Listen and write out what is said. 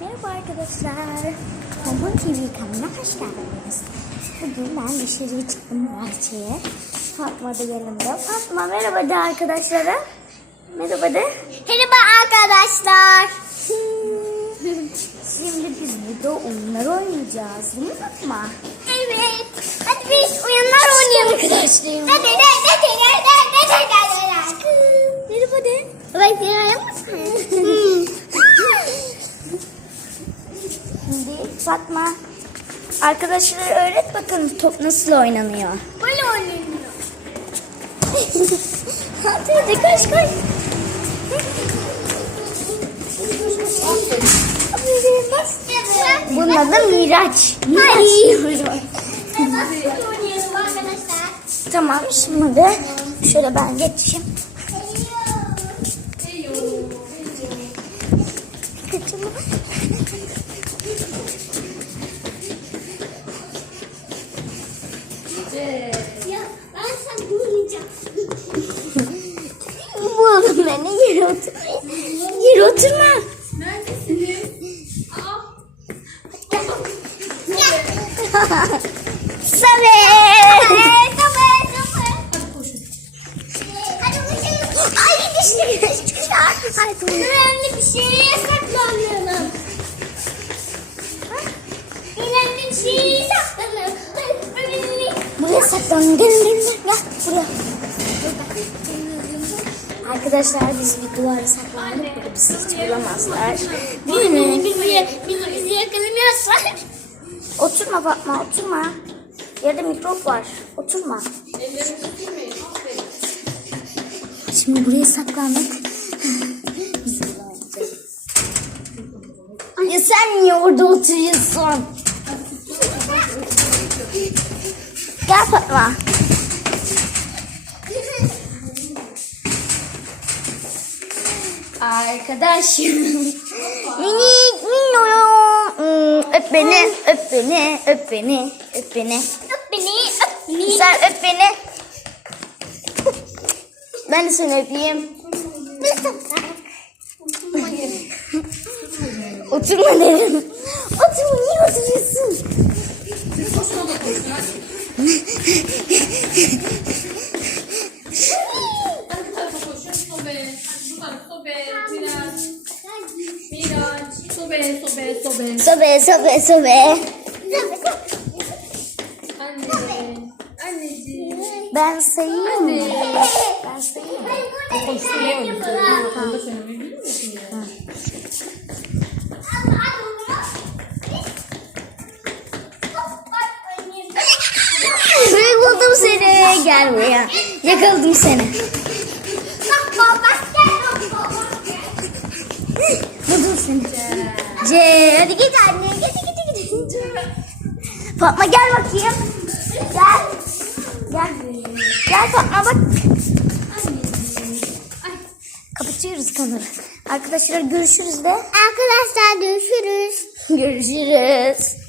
Merhaba arkadaşlar. Pompon TV kanalına hoş geldiniz. Bugün ben dışarıya çıktım bahçeye. Fatma da yanımda. Fatma merhaba de arkadaşlara. Merhaba de. Merhaba arkadaşlar. Şimdi biz burada oyunlar oynayacağız. Değil mi Fatma? Evet. Hadi biz oyunlar oynayalım arkadaşlarım. Hadi hadi hadi hadi hadi hadi hadi. Merhaba de. Merhaba de. Merhaba de. Fatma arkadaşlara öğret bakalım top nasıl oynanıyor. Böyle oynanıyor. hadi hadi koş koş. Bunun adı Miraç. Miraç. Tamam şimdi şöyle ben geçeyim. Kaçalım. Yere otur. Yere oturma. Sabe. Evet, evet, evet. Hadi koşalım. Ay düştü, düştü. Hadi. Önemli bir şeye saklanalım. Önemli bir şeye saklanalım. Buraya saklanın. Gelin gelin gelin. Gel buraya. Arkadaşlar biz bir duvara saklandık. Burada bizi hiç bulamazlar. Mi? Bizi, bizi, bizi yakalamıyorsa. Oturma Fatma oturma. Yerde mikrop var. Oturma. Şimdi buraya saklandık. Bizi bulamayacak. Ya sen niye orada oturuyorsun? Gel Fatma. Arkadaşım. Minik minnoyum. Hmm, Öp beni, öp beni, öp beni, öp beni. Öp beni, öp beni. Sen öp beni. Ben de seni öpeyim. Oturma derim. Oturma niye oturuyorsun? Sobe. Sobe, sobe, sobe. Anneciğim. Anneciğim. Ben sayayım mı? Ben sayayım mı? Konuşturuyorum. Tamam. Söylemeyebilir misin? Buldum seni. Gel buraya. Yakaladım seni. Bak bak bak gel bak bak seni. C. Hadi git anne. Git git git. Fatma gel bakayım. Gel. Gel. Gel Fatma bak. Kapatıyoruz kanalı. Arkadaşlar görüşürüz de. Arkadaşlar görüşürüz. Görüşürüz.